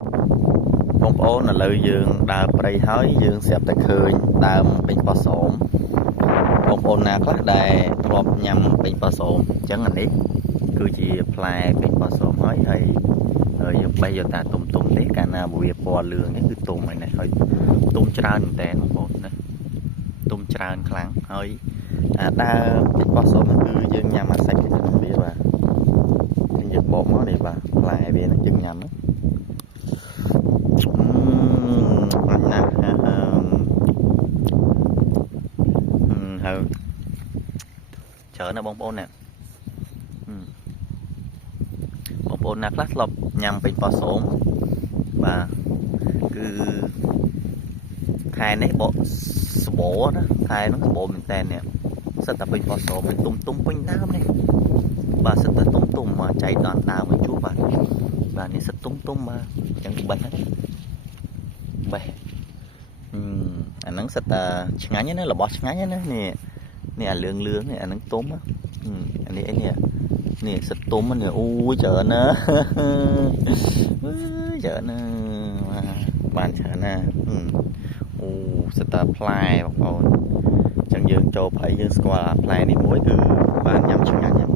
បងប្អូនឥឡូវយើងដើរព្រៃហើយយើងស្រាប់តែឃើញដើមពេញប៉ោះសោមបងប្អូនណាខ្លះដែលធ្លាប់ញ៉ាំពេញប៉ោះសោមអញ្ចឹងអានេះគឺជាផ្លែពេញប៉ោះសោមហើយយើងបេះយកតាទុំទេកាលណាវាពណ៌លឿងនេះគឺទុំហើយណាហើយទុំច្រើនមែនតើបងប្អូនណាទុំច្រើនខ្លាំងហើយអាដើមពេញប៉ោះសោមហ្នឹងគឺយើងញ៉ាំអាសាច់របស់វាបាទយើងបកមកនេះបាទផ្លែវាហ្នឹងយើងញ៉ាំហ្នឹងអញណាហើយច្រើនណាបងប្អូនណាបងប្អូនណាខ្លះធ្លាប់ញ៉ាំពេញប៉ោះសោមបាទគឺខែនេះបកសបោណាខែហ្នឹងសបោមែនតើនេះសិតតែពេញប៉ោះសោមទុំពេញដើមនេះបាទសិតតែទុំមកចៃដល់ដើមមកជួបបាទនេះសិតទុំបាទអញ្ចឹងបេះហ្នឹងបេះអាហ្នឹងសិតតែឆ្ងាញ់ណារបស់ឆ្ងាញ់ណានេះអាលឿងនេះអាហ្នឹងទុំអានេះអីនេះសិតទុំនេះអូយច្រើនណាច្រើនណាបានច្រើនណាអូសិតតែផ្លែបងប្អូនអញ្ចឹងយើងចូលព្រៃយើងស្គាល់ផ្លែនេះមួយគឺបានញ៉ាំឆ្ងាញ់